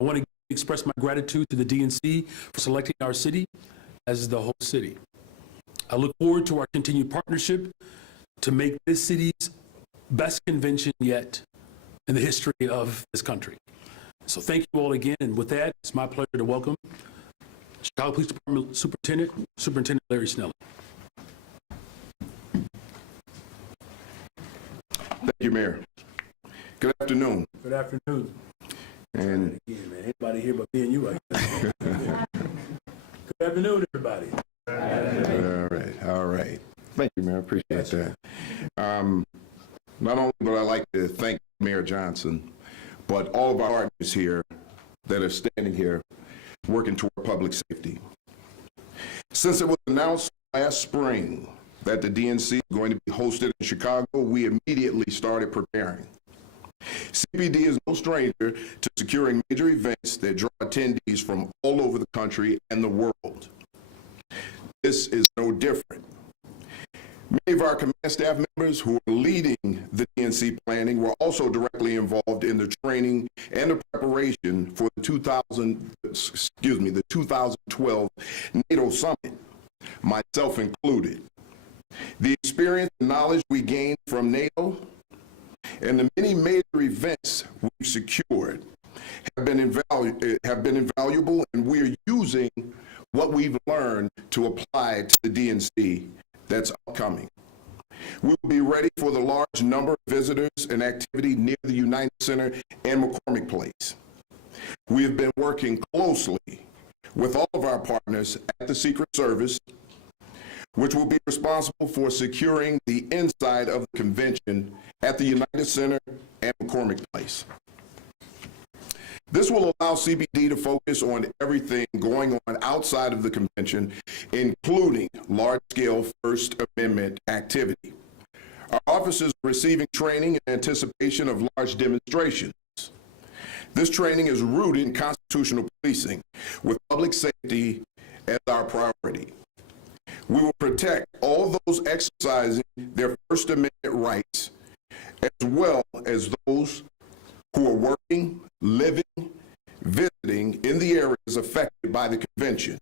I want to express my gratitude to the DNC for selecting our city as the host city. I look forward to our continued partnership to make this city's best convention yet in the history of this country. So thank you all again, and with that, it's my pleasure to welcome Chicago Police Department Superintendent Larry Snelling. Thank you, Mayor. Good afternoon. Good afternoon. And again, man, anybody here but me and you, I guess. Good afternoon, everybody. all right. Thank you, Mayor. I appreciate that. Not only would I like to thank Mayor Johnson, but all of our partners here that are standing here working toward public safety. Since it was announced last spring that the DNC is going to be hosted in Chicago, we immediately started preparing. CPD is no stranger to securing major events that draw attendees from all over the country and the world. This is no different. Many of our command staff members who are leading the DNC planning were also directly involved in the training and the preparation for the 2012 NATO Summit, myself included. The experience and knowledge we gained from NATO and the many major events we've secured have been invaluable, and we're using what we've learned to apply to the DNC that's upcoming. We will be ready for the large number of visitors and activity near the United Center and McCormick Place. We have been working closely with all of our partners at the Secret Service, which will be responsible for securing the inside of the convention at the United Center and McCormick Place. This will allow CPD to focus on everything going on outside of the convention, including large-scale First Amendment activity. Our officers are receiving training in anticipation of large demonstrations. This training is rooted in constitutional policing, with public safety as our priority. We will protect all those exercising their First Amendment rights, as well as those who are working, living, visiting in the areas affected by the convention.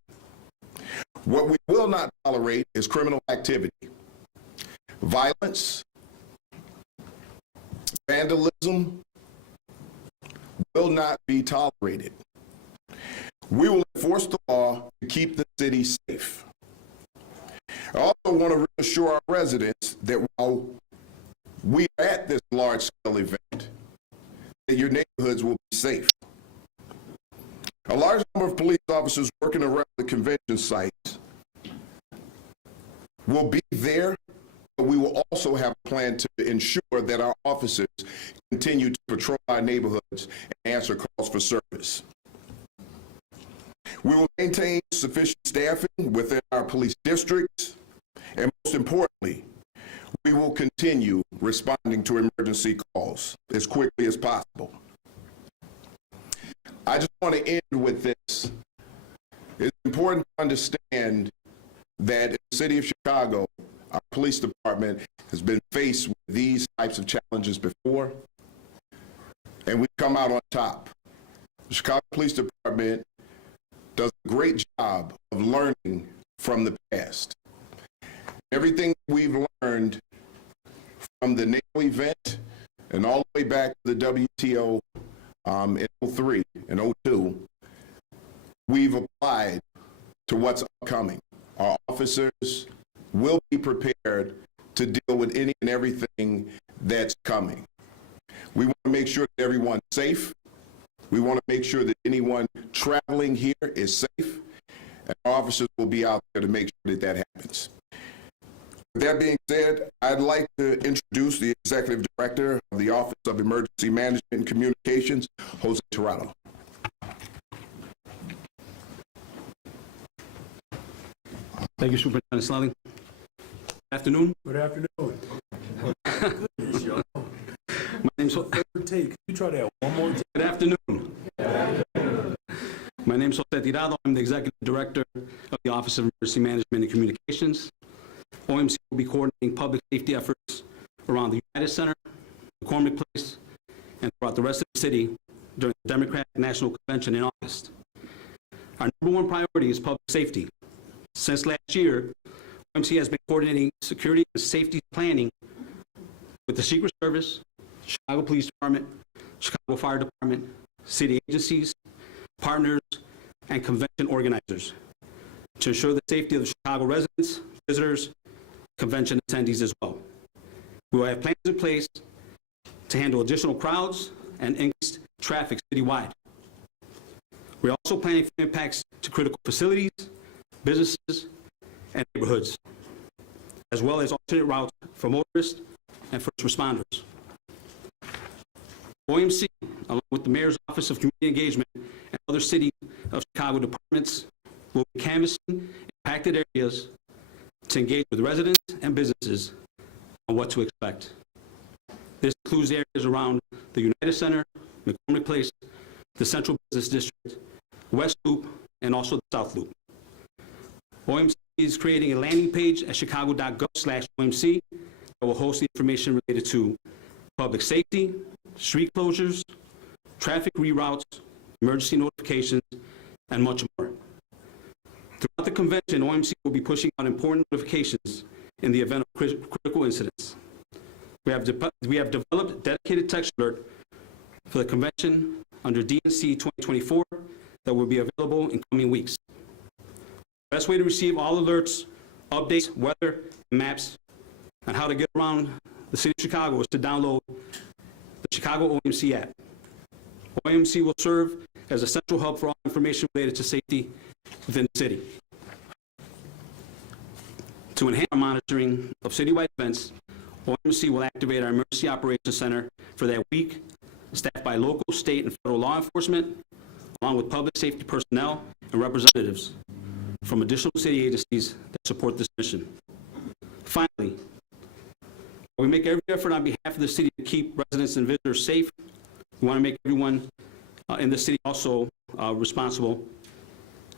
What we will not tolerate is criminal activity. Violence, vandalism will not be tolerated. We will enforce the law to keep the city safe. I also want to reassure our residents that while we are at this large-scale event, that your neighborhoods will be safe. A large number of police officers working around the convention sites will be there, but we will also have a plan to ensure that our officers continue to patrol our neighborhoods and answer calls for service. We will maintain sufficient staffing within our police districts, and most importantly, we will continue responding to emergency calls as quickly as possible. I just want to end with this. It's important to understand that in the city of Chicago, our police department has been faced with these types of challenges before, and we've come out on top. The Chicago Police Department does a great job of learning from the past. Everything we've learned from the NATO event and all the way back to the WTO in 03 and 02, we've applied to what's upcoming. Our officers will be prepared to deal with any and everything that's coming. We want to make sure that everyone's safe. We want to make sure that anyone traveling here is safe, and our officers will be out there to make sure that that happens. With that being said, I'd like to introduce the Executive Director of the Office of Emergency Management and Communications, Jose Tirado. Thank you, Superintendent Snelling. Good afternoon. Good afternoon. My name's Take. You try that one more time. Good afternoon. My name's Jose Tirado. I'm the Executive Director of the Office of Emergency Management and Communications. OMC will be coordinating public safety efforts around the United Center, McCormick Place, and throughout the rest of the city during the Democratic National Convention in August. Our number one priority is public safety. Since last year, OMC has been coordinating security and safety planning with the Secret Service, Chicago Police Department, Chicago Fire Department, city agencies, partners, and convention organizers to ensure the safety of the Chicago residents, visitors, convention attendees as well. We will have plans in place to handle additional crowds and increased traffic citywide. We're also planning for impacts to critical facilities, businesses, and neighborhoods, as well as alternate routes for motorists and first responders. OMC, along with the Mayor's Office of Community Engagement and other City of Chicago departments, will be canvassing impacted areas to engage with residents and businesses on what to expect. This includes areas around the United Center, McCormick Place, the Central Business District, West Loop, and also the South Loop. OMC is creating a landing page at chicago.gov/OMC that will host the information related to public safety, street closures, traffic reroutes, emergency notifications, and much more. Throughout the convention, OMC will be pushing out important notifications in the event of critical incidents. We have developed dedicated text alert for the convention under DNC 2024 that will be available in coming weeks. The best way to receive all alerts, updates, weather, and maps on how to get around the city of Chicago is to download the Chicago OMC app. OMC will serve as a central hub for all information related to safety within the city. To enhance our monitoring of citywide events, OMC will activate our Emergency Operations Center for that week, staffed by local, state, and federal law enforcement, along with public safety personnel and representatives from additional city agencies that support this mission. Finally, we make every effort on behalf of the city to keep residents and visitors safe. We want to make everyone in the city also responsible.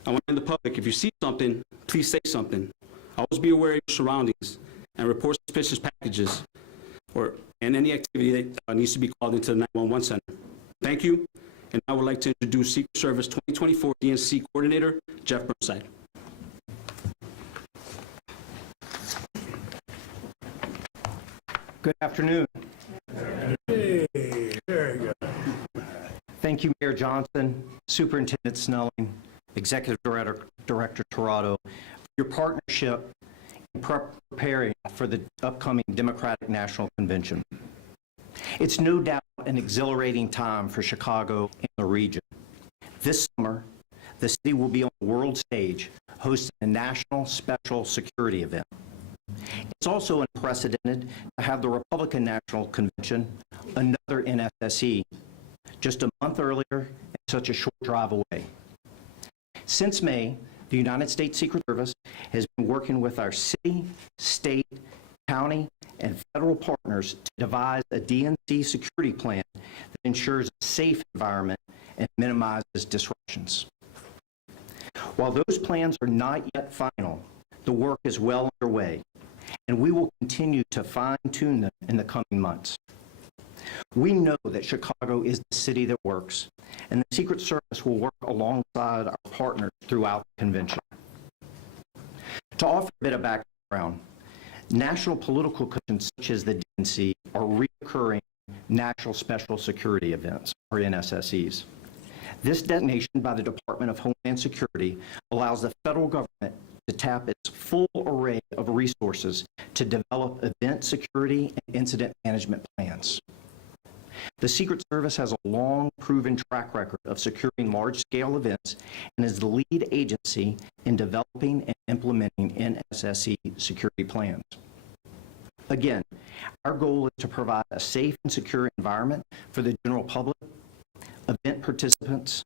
I want to remind the public, if you see something, please say something. Always be aware of your surroundings and report suspicious packages and any activity that needs to be called into the 911 center. Thank you, and I would like to introduce Secret Service 2024 DNC Coordinator, Jeff Burnside. Good afternoon. Hey, very good. Thank you, Mayor Johnson, Superintendent Snelling, Executive Director Torado, for your partnership in preparing for the upcoming Democratic National Convention. It's no doubt an exhilarating time for Chicago and the region. This summer, the city will be on the world stage hosting a national special security event. It's also unprecedented to have the Republican National Convention, another NSSE, just a month earlier and such a short drive away. Since May, the United States Secret Service has been working with our city, state, county, and federal partners to devise a DNC security plan that ensures a safe environment and minimizes disruptions. While those plans are not yet final, the work is well underway, and we will continue to fine-tune them in the coming months. We know that Chicago is the city that works, and the Secret Service will work alongside our partners throughout the convention. To offer a bit of background, national political conventions such as the DNC are recurring national special security events, or NSSEs. This designation by the Department of Homeland Security allows the federal government to tap its full array of resources to develop event security and incident management plans. The Secret Service has a long proven track record of securing large-scale events and is the lead agency in developing and implementing NSSE security plans. Again, our goal is to provide a safe and secure environment for the general public, event participants,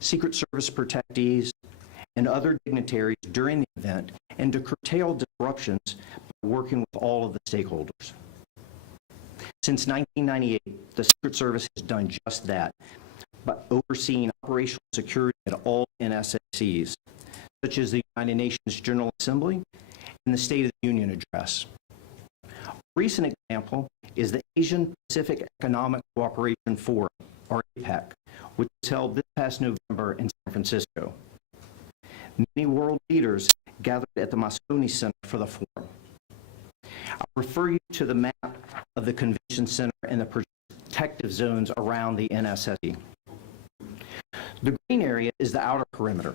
Secret Service protectees, and other dignitaries during the event, and to curtail disruptions by working with all of the stakeholders. Since 1998, the Secret Service has done just that, by overseeing operational security at all NSSEs, such as the United Nations General Assembly and the State of the Union Address. A recent example is the Asian Pacific Economic Cooperation Forum, or APEC, which was held this past November in San Francisco. Many world leaders gathered at the Moscone Center for the forum. I'll refer you to the map of the convention center and the protective zones around the NSSE. The green area is the outer perimeter.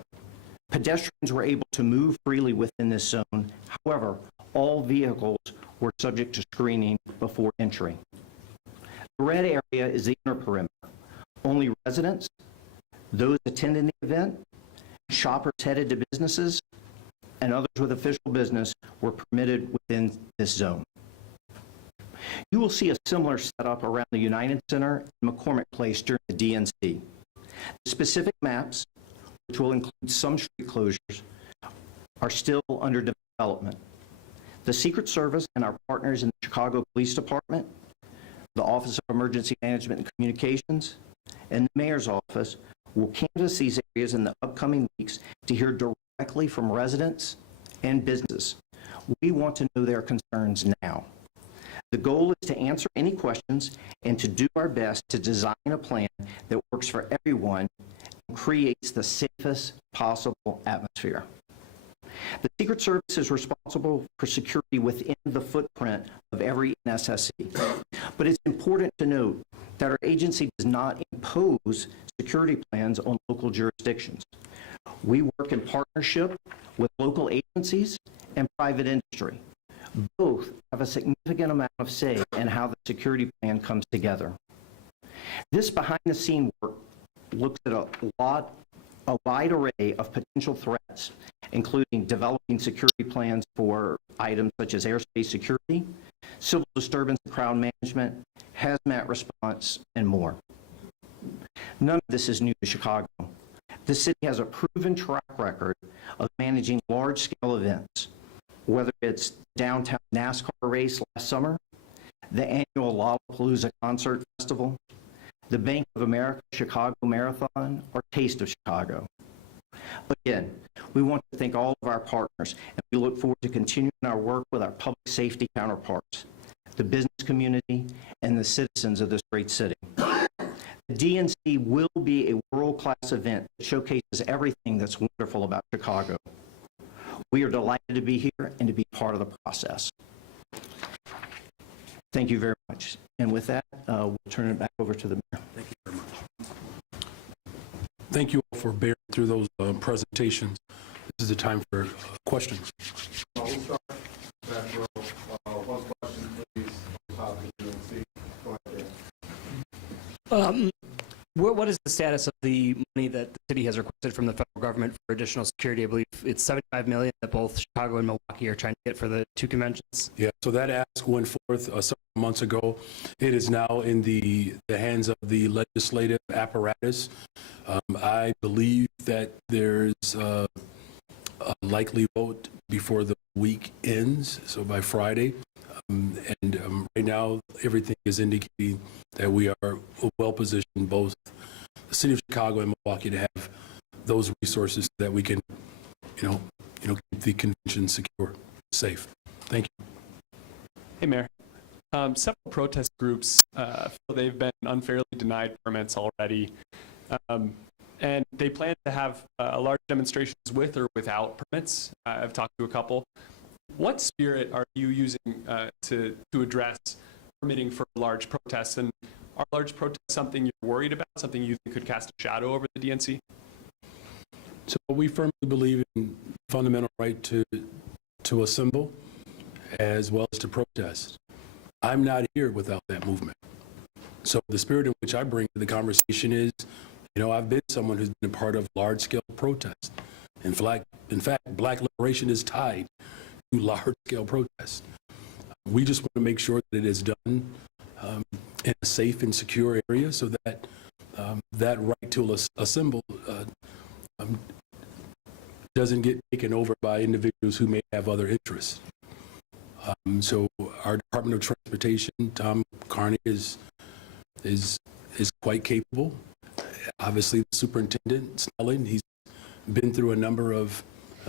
Pedestrians were able to move freely within this zone. However, all vehicles were subject to screening before entry. The red area is the inner perimeter. Only residents, those attending the event, shoppers headed to businesses, and others with official business were permitted within this zone. You will see a similar setup around the United Center and McCormick Place during the DNC. The specific maps, which will include some street closures, are still under development. The Secret Service and our partners in the Chicago Police Department, the Office of Emergency Management and Communications, and the Mayor's Office will canvass these areas in the upcoming weeks to hear directly from residents and businesses. We want to know their concerns now. The goal is to answer any questions and to do our best to design a plan that works for everyone and creates the safest possible atmosphere. The Secret Service is responsible for security within the footprint of every NSSE. But it's important to note that our agency does not impose security plans on local jurisdictions. We work in partnership with local agencies and private industry. Both have a significant amount of say in how the security plan comes together. This behind-the-scene work looks at a wide array of potential threats, including developing security plans for items such as airspace security, civil disturbance and crowd management, hazmat response, and more. None of this is new to Chicago. The city has a proven track record of managing large-scale events, whether it's downtown NASCAR race last summer, the annual Lollapalooza Concert Festival, the Bank of America Chicago Marathon, or Taste of Chicago. Again, we want to thank all of our partners, and we look forward to continuing our work with our public safety counterparts, the business community, and the citizens of this great city. The DNC will be a world-class event that showcases everything that's wonderful about Chicago. We are delighted to be here and to be part of the process. Thank you very much. And with that, we'll turn it back over to the mayor. Thank you very much. Thank you all for bearing through those presentations. This is the time for questions. We'll start back row. One question, please. Top of the DNC. Go ahead. What is the status of the money that the city has requested from the federal government for additional security? I believe it's $75 million that both Chicago and Milwaukee are trying to get for the two conventions. Yeah, so that ask went forth several months ago. It is now in the hands of the legislative apparatus. I believe that there's a likely vote before the week ends, so by Friday. Right now, everything is indicating that we are well positioned, both the city of Chicago and Milwaukee, to have those resources so that we can, keep the convention secure, safe. Thank you. Hey, Mayor. Several protest groups feel they've been unfairly denied permits already, and they plan to have large demonstrations with or without permits. I've talked to a couple. What spirit are you using to address permitting for large protests? And are large protests something you're worried about, something you think could cast a shadow over the DNC? So we firmly believe in fundamental right to assemble as well as to protest. I'm not here without that movement. So the spirit in which I bring to the conversation is, I've been someone who's been a part of large-scale protests. In fact, Black liberation is tied to large-scale protests. We just want to make sure that it is done in a safe and secure area so that that right to assemble doesn't get taken over by individuals who may have other interests. So our Department of Transportation, Tom Carney, is quite capable. Obviously, the Superintendent Snelling, he's been through a number of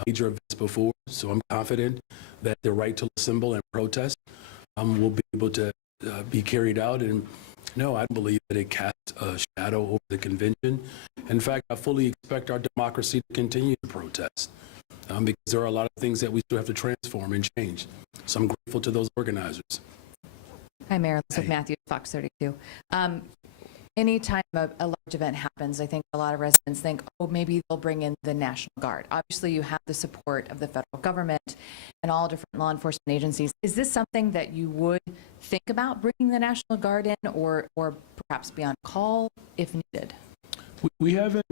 major events before, so I'm confident that the right to assemble and protest will be able to be carried out, and No, I believe that it casts a shadow over the convention. In fact, I fully expect our democracy to continue to protest because there are a lot of things that we still have to transform and change. So I'm grateful to those organizers. Hi, Mayor. Elizabeth Matthews, Fox 32. Anytime a large event happens, I think a lot of residents think, oh, maybe they'll bring in the National Guard. Obviously, you have the support of the federal government and all different law enforcement agencies. Is this something that you would think about bringing the National Guard in or perhaps be on call if needed? We haven't,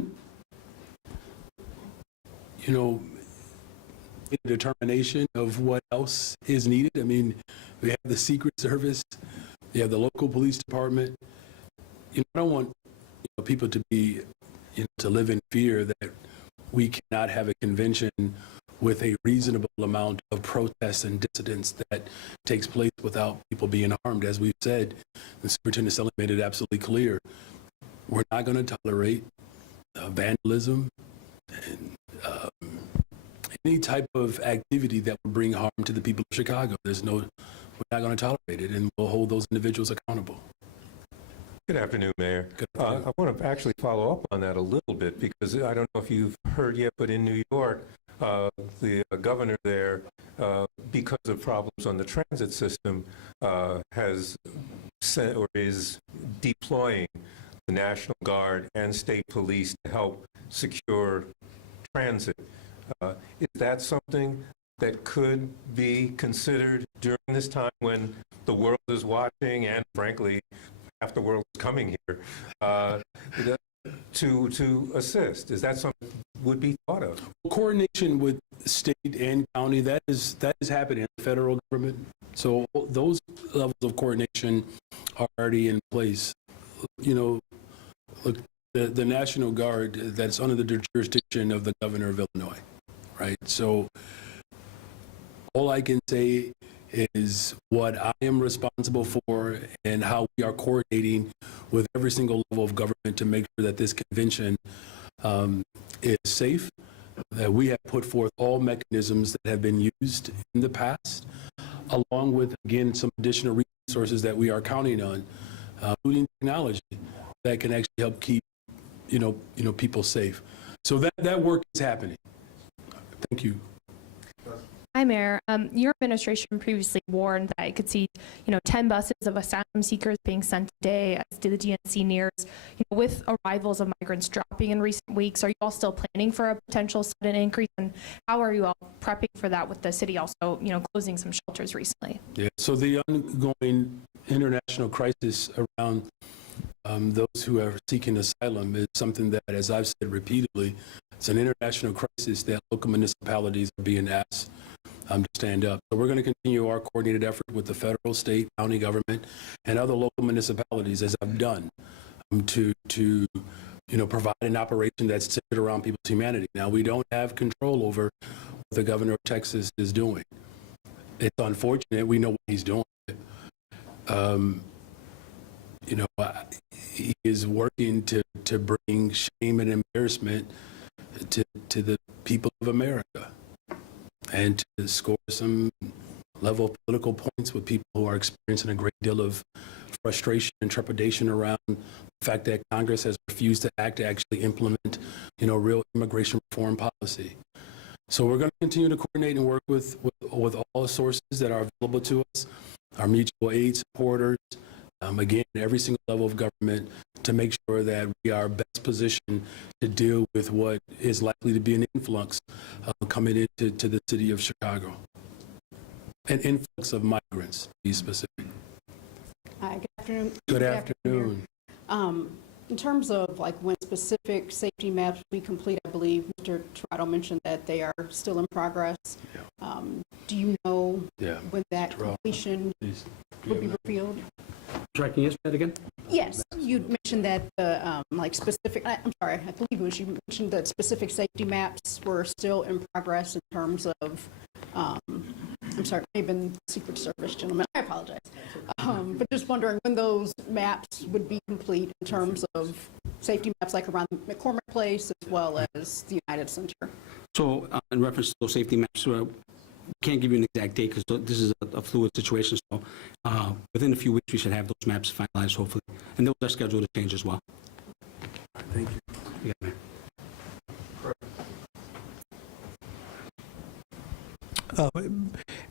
made a determination of what else is needed. I mean, we have the Secret Service, you have the local police department. I don't want people to be, to live in fear that we cannot have a convention with a reasonable amount of protests and dissidents that takes place without people being harmed. As we've said, the Superintendent Sully made it absolutely clear, we're not going to tolerate vandalism and any type of activity that would bring harm to the people of Chicago. We're not going to tolerate it, and we'll hold those individuals accountable. Good afternoon, Mayor. Good I want to actually follow up on that a little bit because I don't know if you've heard yet, but in New York, the governor there, because of problems on the transit system, has sent or is deploying the National Guard and state police to help secure transit. Is that something that could be considered during this time when the world is watching and, frankly, half the world is coming here to assist? Is that something that would be thought of? Coordination with state and county, that is happening in the federal government. So those levels of coordination are already in place. Look, the National Guard, that's under the jurisdiction of the governor of Illinois, right? So all I can say is what I am responsible for and how we are coordinating with every single level of government to make sure that this convention is safe, that we have put forth all mechanisms that have been used in the past, along with, again, some additional resources that we are counting on, including technology that can actually help keep, people safe. So that work is happening. Thank you. Hi, Mayor. Your administration previously warned that it could see, 10 buses of asylum seekers being sent a day as the DNC nears. With arrivals of migrants dropping in recent weeks, are you all still planning for a potential sudden increase? And how are you all prepping for that with the city also, closing some shelters recently? Yeah. So the ongoing international crisis around those who are seeking asylum is something that, as I've said repeatedly, it's an international crisis that local municipalities are being asked to stand up. So we're going to continue our coordinated effort with the federal, state, county government, and other local municipalities, as I've done, to provide an operation that's centered around people's humanity. Now, we don't have control over what the governor of Texas is doing. It's unfortunate. We know what he's doing. He is working to bring shame and embarrassment to the people of America, and to score some level of political points with people who are experiencing a great deal of frustration and trepidation around the fact that Congress has refused to act to actually implement, real immigration reform policy. So we're going to continue to coordinate and work with all sources that are available to us, our mutual aid supporters, again, every single level of government, to make sure that we are best positioned to deal with what is likely to be an influx coming into the city of Chicago. An influx of migrants, to be specific. Hi, good afternoon. Good afternoon. In terms of when specific safety maps will be complete, I believe Mr. Tirado mentioned that they are still in progress. Yeah. Do you know Yeah. when that Tirado, completion please. would be revealed? Sorry, can you ask that again? Yes, you mentioned that the specific, I'm sorry, I believe it was you mentioned that specific safety maps were still in progress in terms of, I'm sorry, maybe Secret Service gentlemen, I apologize. But just wondering when those maps would be complete in terms of safety maps like around McCormick Place as well as the United Center. So in reference to those safety maps, Can't give you an exact date because this is a fluid situation. So within a few weeks, we should have those maps finalized, hopefully. And those are scheduled to change as well. Thank you. Yeah, Mayor.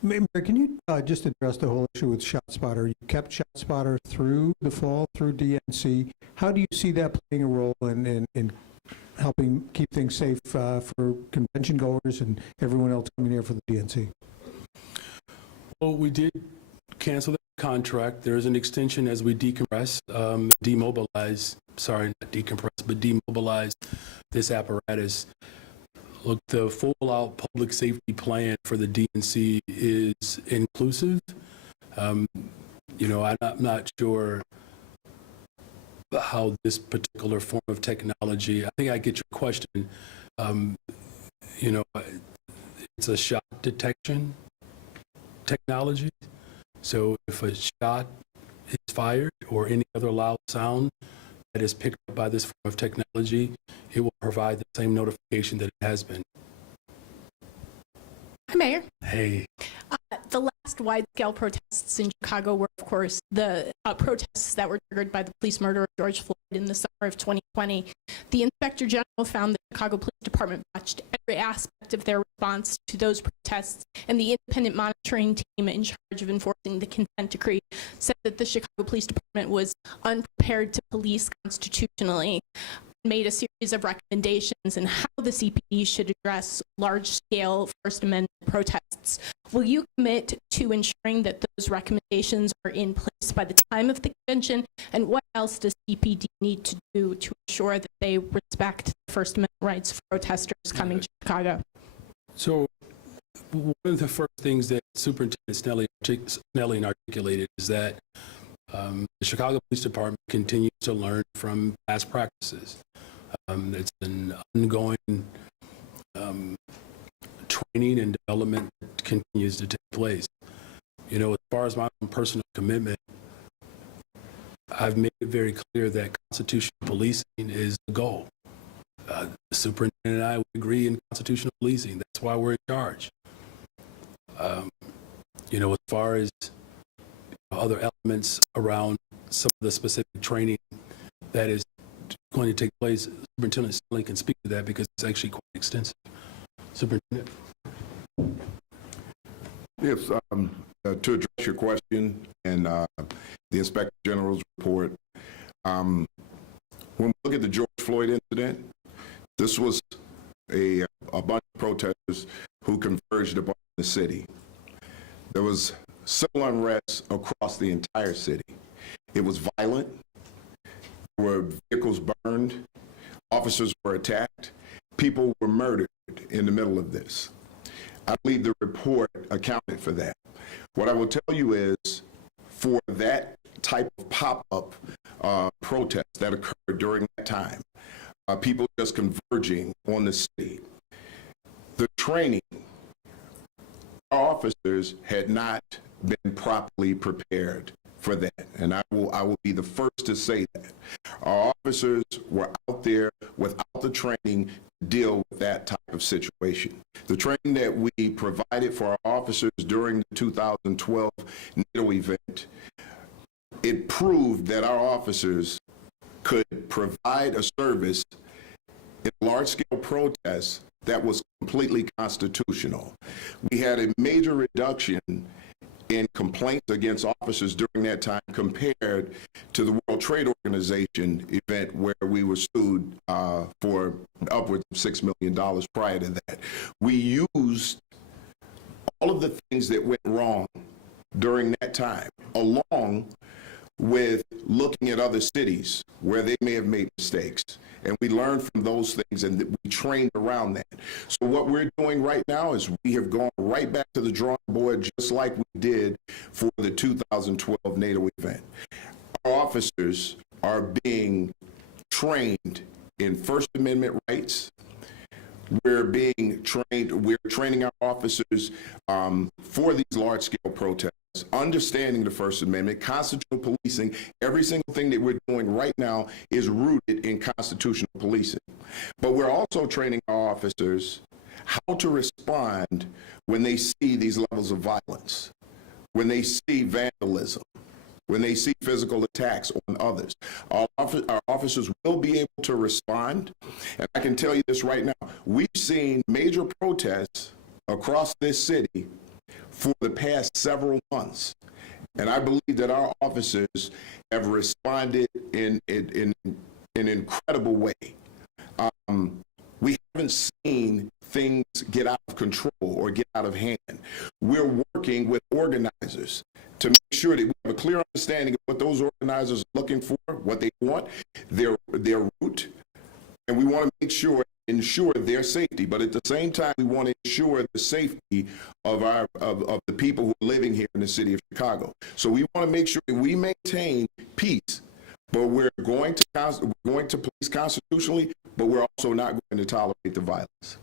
Mayor, can you just address the whole issue with ShotSpotter? You kept ShotSpotter through the fall, through DNC. How do you see that playing a role in helping keep things safe for convention goers and everyone else coming here for the DNC? Well, we did cancel the contract. There is an extension as we demobilize, but demobilize this apparatus. Look, the full-out public safety plan for the DNC is inclusive. I'm not sure how this particular form of technology, I think I get your question. It's a shot detection technology. So if a shot is fired or any other loud sound that is picked up by this form of technology, it will provide the same notification that it has been. Hi, Mayor. Hey. The last wide-scale protests in Chicago were, of course, the protests that were triggered by the police murder of George Floyd in the summer of 2020. The Inspector General found the Chicago Police Department botched every aspect of their response to those protests, and the independent monitoring team in charge of enforcing the consent decree said that the Chicago Police Department was unprepared to police constitutionally, made a series of recommendations on how the CPD should address large-scale First Amendment protests. Will you commit to ensuring that those recommendations are in place by the time of the convention? And what else does CPD need to do to ensure that they respect First Amendment rights of protesters coming to Chicago? So one of the first things that Superintendent Snelling articulated is that the Chicago Police Department continues to learn from past practices. It's an ongoing training and development that continues to take place. As far as my own personal commitment, I've made it very clear that constitutional policing is the goal. The superintendent and I would agree in constitutional policing. That's why we're in charge. As far as other elements around some of the specific training that is going to take place, Superintendent Snelling can speak to that because it's actually quite extensive. Superintendent. Yes, to address your question and the Inspector General's report, when we look at the George Floyd incident, this was a bunch of protesters who converged upon the city. There was civil unrest across the entire city. It was violent. There were vehicles burned. Officers were attacked. People were murdered in the middle of this. I believe the report accounted for that. What I will tell you is, for that type of pop-up protest that occurred during that time, people just converging on the city, the training, our officers had not been properly prepared for that, and I will be the first to say that. Our officers were out there without the training to deal with that type of situation. The training that we provided for our officers during the 2012 NATO event, it proved that our officers could provide a service in large-scale protests that was completely constitutional. We had a major reduction in complaints against officers during that time compared to the World Trade Organization event where we were sued for upwards of $6 million prior to that. We used all of the things that went wrong during that time, along with looking at other cities where they may have made mistakes. And we learned from those things and we trained around that. So what we're doing right now is we have gone right back to the drawing board, just like we did for the 2012 NATO event. Our officers are being trained in First Amendment rights. We're training our officers for these large-scale protests, understanding the First Amendment, constitutional policing. Every single thing that we're doing right now is rooted in constitutional policing. But we're also training our officers how to respond when they see these levels of violence, when they see vandalism, when they see physical attacks on others. Our officers will be able to respond. And I can tell you this right now, we've seen major protests across this city for the past several months. And I believe that our officers have responded in an incredible way. We haven't seen things get out of control or get out of hand. We're working with organizers to make sure that we have a clear understanding of what those organizers are looking for, what they want, their route, and we want to ensure their safety. But at the same time, we want to ensure the safety of the people who are living here in the city of Chicago. So we want to make sure that we maintain peace, but we're going to police constitutionally, but we're also not going to tolerate the violence.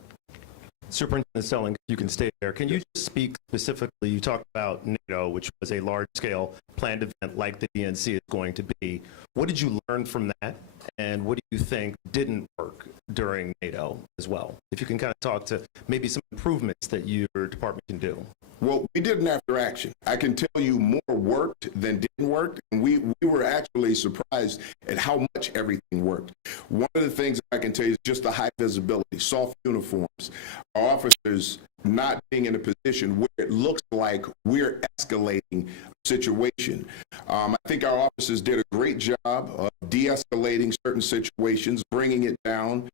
Superintendent Stelling, you can stay there. Can you just speak specifically, you talked about NATO, which was a large-scale planned event like the DNC is going to be. What did you learn from that, and what do you think didn't work during NATO as well? If you can kind of talk to maybe some improvements that your department can do. Well, we did an after action. I can tell you more worked than didn't work. And we were actually surprised at how much everything worked. One of the things I can tell you is just the high visibility, soft uniforms, our officers not being in a position where it looks like we're escalating a situation. I think our officers did a great job of de-escalating certain situations, bringing it down,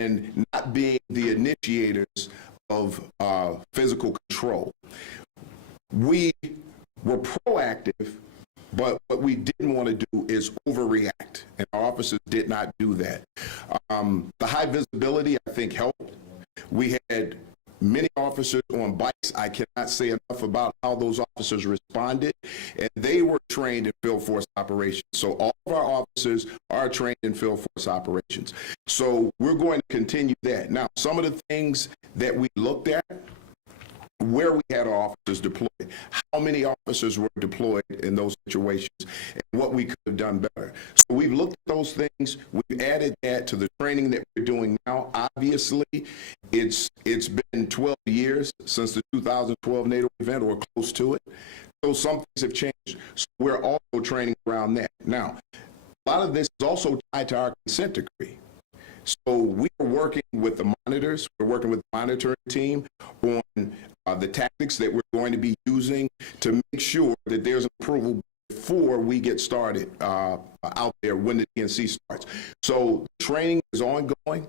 and not being the initiators of physical control. We were proactive, but what we didn't want to do is overreact, and our officers did not do that. The high visibility, I think, helped. We had many officers on bikes. I cannot say enough about how those officers responded, and they were trained in field force operations. So all of our officers are trained in field force operations. So we're going to continue that. Now, some of the things that we looked at, where we had our officers deployed, how many officers were deployed in those situations, and what we could have done better. So we've looked at those things. We've added that to the training that we're doing now. Obviously, it's been 12 years since the 2012 NATO event, or close to it. So some things have changed. So we're also training around that. Now, a lot of this is also tied to our consent decree. So we are working with the monitors, we're working with the monitoring team on the tactics that we're going to be using to make sure that there's approval before we get started out there when the DNC starts. So training is ongoing.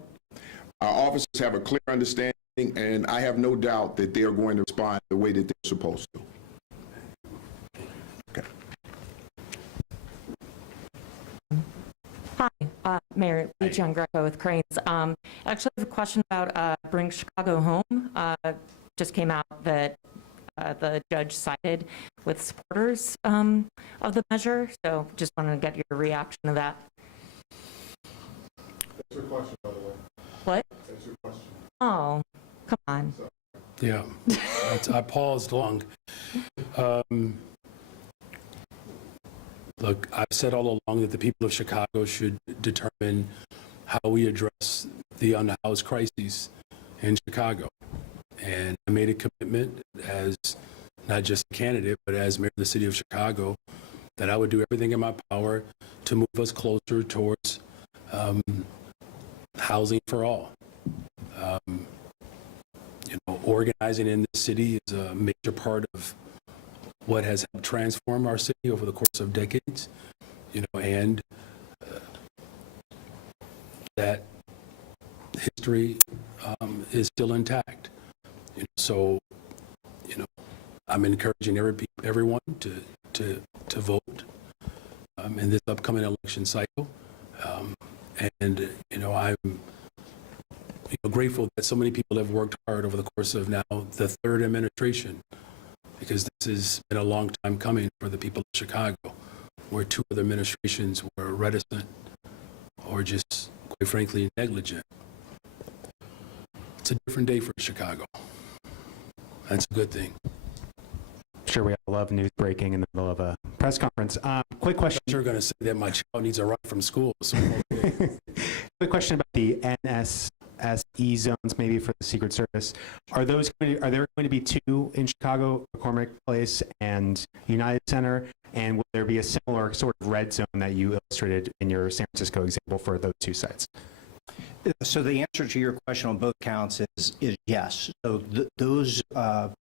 Our officers have a clear understanding, and I have no doubt that they are going to respond the way that they're supposed to. Okay. Hi, Mayor Lee Giangreco with Cranes. Actually, I have a question about Bring Chicago Home. Just came out that the judge sided with supporters of the measure, so just wanted to get your reaction to that. That's your question, by the way. What? That's your question. Oh, come on. Yeah, I paused long. Look, I've said all along that the people of Chicago should determine how we address the unhoused crises in Chicago. And I made a commitment as not just a candidate, but as mayor of the city of Chicago, that I would do everything in my power to move us closer towards housing for all. Organizing in the city is a major part of what has helped transform our city over the course of decades, and that history is still intact. So, I'm encouraging everyone to vote in this upcoming election cycle, and I'm grateful that so many people have worked hard over the course of now the third administration, because this has been a long time coming for the people of Chicago, where two other administrations were reticent or just, quite frankly, negligent. It's a different day for Chicago. That's a good thing. Sure, we love news breaking in the middle of a press conference. Quick question. You're going to say that my child needs a ride from school. So Quick question about the SE zones maybe for the Secret Service. Are there going to be two in Chicago, McCormick Place and United Center? And will there be a similar sort of red zone that you illustrated in your San Francisco example for those two sites? So the answer to your question on both counts is yes. So those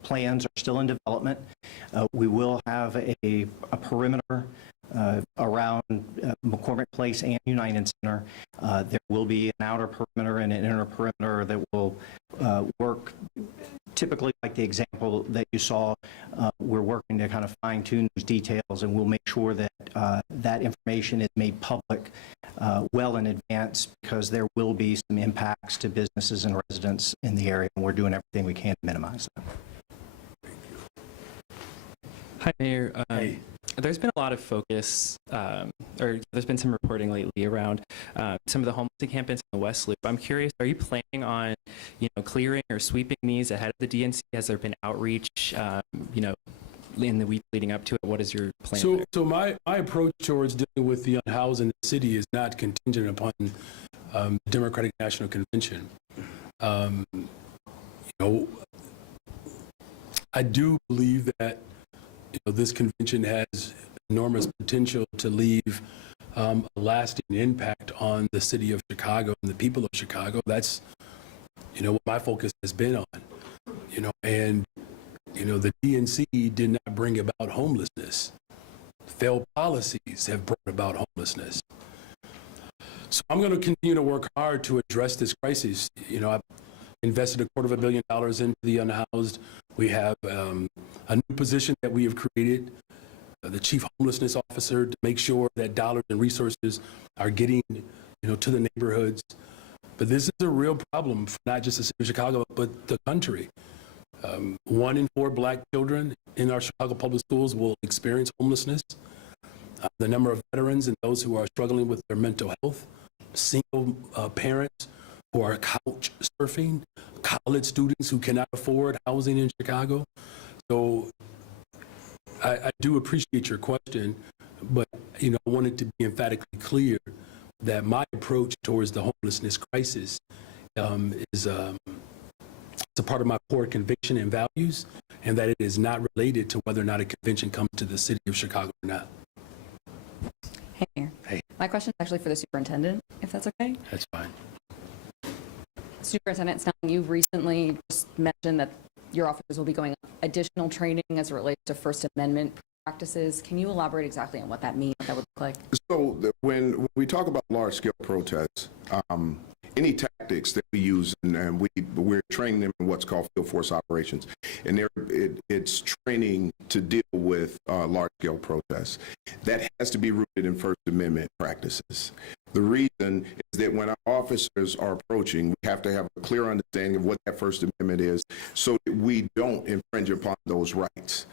plans are still in development. We will have a perimeter around McCormick Place and United Center. There will be an outer perimeter and an inner perimeter that will work typically like the example that you saw. We're working to kind of fine tune those details, and we'll make sure that that information is made public well in advance, because there will be some impacts to businesses and residents in the area, and we're doing everything we can to minimize that. Hi, Mayor. There's been a lot of focus, or there's been some reporting lately around some of the homeless encampments in the West Loop. I'm curious, are you planning on, clearing or sweeping these ahead of the DNC? Has there been outreach, in the week leading up to it? What is your plan? So my approach towards dealing with the unhoused in the city is not contingent upon the Democratic National Convention. I do believe that this convention has enormous potential to leave a lasting impact on the city of Chicago and the people of Chicago. That's, what my focus has been on, and, the DNC did not bring about homelessness. Failed policies have brought about homelessness. So I'm going to continue to work hard to address this crisis. I've invested $250 million into the unhoused. We have a new position that we have created, the chief homelessness officer, to make sure that dollars and resources are getting, to the neighborhoods. But this is a real problem for not just the city of Chicago, but the country. 1 in 4 Black children in our Chicago public schools will experience homelessness. The number of veterans and those who are struggling with their mental health, single parents who are couch surfing, college students who cannot afford housing in Chicago. So I do appreciate your question, but I wanted to be emphatically clear that my approach towards the homelessness crisis is it's a part of my core conviction and values, and that it is not related to whether or not a convention comes to the city of Chicago or not. Hey, Mayor. Hey. My question is actually for the superintendent, if that's okay. That's fine. Superintendent Snelling, you recently just mentioned that your officers will be going additional training as it relates to First Amendment practices. Can you elaborate exactly on what that means, what that would look like? So when we talk about large-scale protests, any tactics that we use, and we're training them in what's called field force operations, and it's training to deal with large-scale protests. That has to be rooted in First Amendment practices. The reason is that when our officers are approaching, we have to have a clear understanding of what that First Amendment is, so that we don't infringe upon those rights.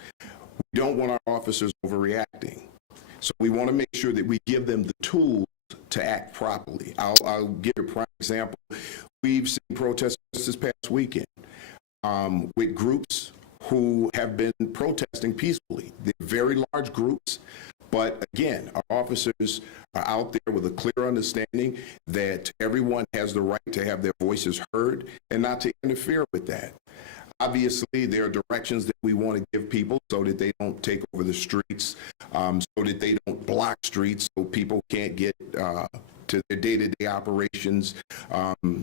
We don't want our officers overreacting. So we want to make sure that we give them the tools to act properly. I'll give you a prime example. We've seen protests this past weekend with groups who have been protesting peacefully. They're very large groups, but again, our officers are out there with a clear understanding that everyone has the right to have their voices heard and not to interfere with that. Obviously, there are directions that we want to give people so that they don't take over the streets, so that they don't block streets so people can't get to their day-to-day operations,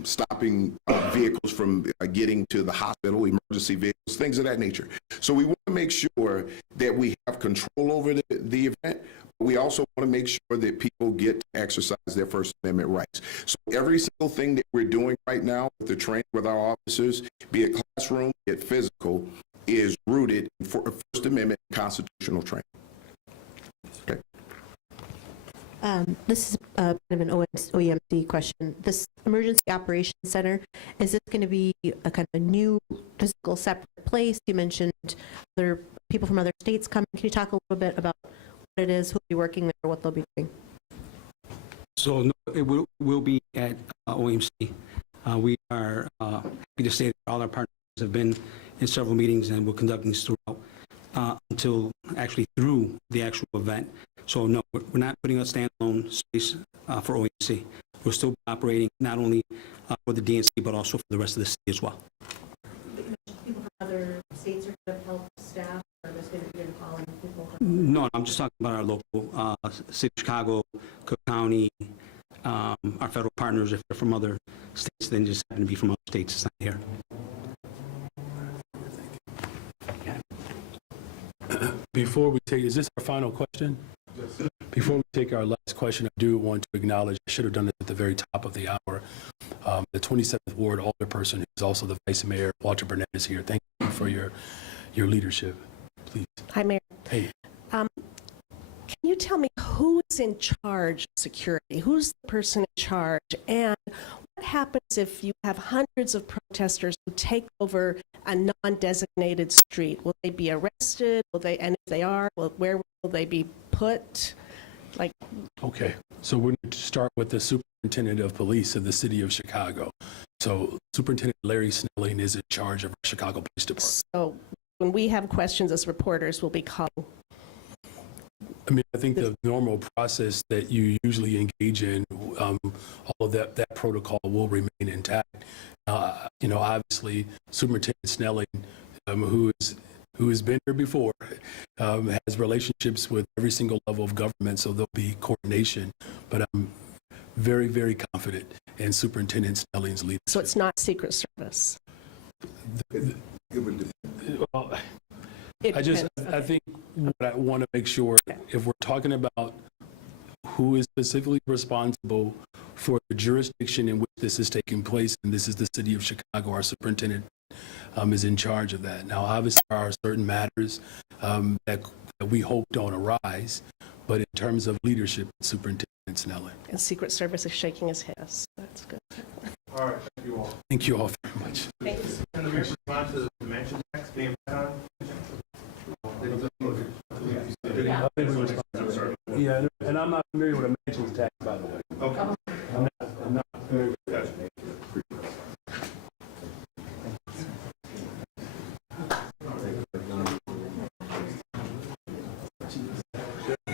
stopping vehicles from getting to the hospital, emergency vehicles, things of that nature. So we want to make sure that we have control over the event. We also want to make sure that people get to exercise their First Amendment rights. So every single thing that we're doing right now with the training with our officers, be it classroom, be it physical, is rooted in First Amendment constitutional training. Okay. This is kind of an OEMC question. This Emergency Operations Center, is this going to be a kind of a new physical separate place? You mentioned other people from other states coming. Can you talk a little bit about what it is, who'll be working there, what they'll be doing? So no, it will be at OMC. We are happy to say that all our partners have been in several meetings, and we're conducting this throughout until actually through the actual event. So no, we're not putting a standalone space for OMC. We'll still be operating not only for the DNC, but also for the rest of the city as well. People from other states are going to help staff, or there's going to be calling people No, I'm just talking about our local city of Chicago, Cook County, our federal partners. If they're from other states, then just happen to be from other states. It's not here. Before we take, is this our final question? Before we take our last question, I do want to acknowledge, I should have done it at the very top of the hour, the 27th Ward Alderperson, who's also the Vice Mayor, Walter Burnett, is here. Thank you for your leadership, please. Hi, Mayor. Hey. Can you tell me who's in charge of security? Who's the person in charge? And what happens if you have hundreds of protesters who take over a non-designated street? Will they be arrested? And if they are, where will they be put? Okay, so we're going to start with the Superintendent of Police of the City of Chicago. So Superintendent Larry Snelling is in charge of our Chicago Police Department. So when we have questions as reporters, we'll be calling. I mean, I think the normal process that you usually engage in, all of that protocol will remain intact. Obviously, Superintendent Snelling, who has been here before, has relationships with every single level of government, so there'll be coordination. But I'm very, very confident in Superintendent Snelling's leadership. So it's not Secret Service? Well, I think what I want to make sure, if we're talking about who is specifically responsible for the jurisdiction in which this is taking place, and this is the City of Chicago, our superintendent is in charge of that. Now, obviously, there are certain matters that we hope don't arise, but in terms of leadership, Superintendent Snelling. And Secret Service is shaking his head. That's good. All right, thank you all. Thank you all very much. Thanks. Can the mayor respond to the dimension tax being put on?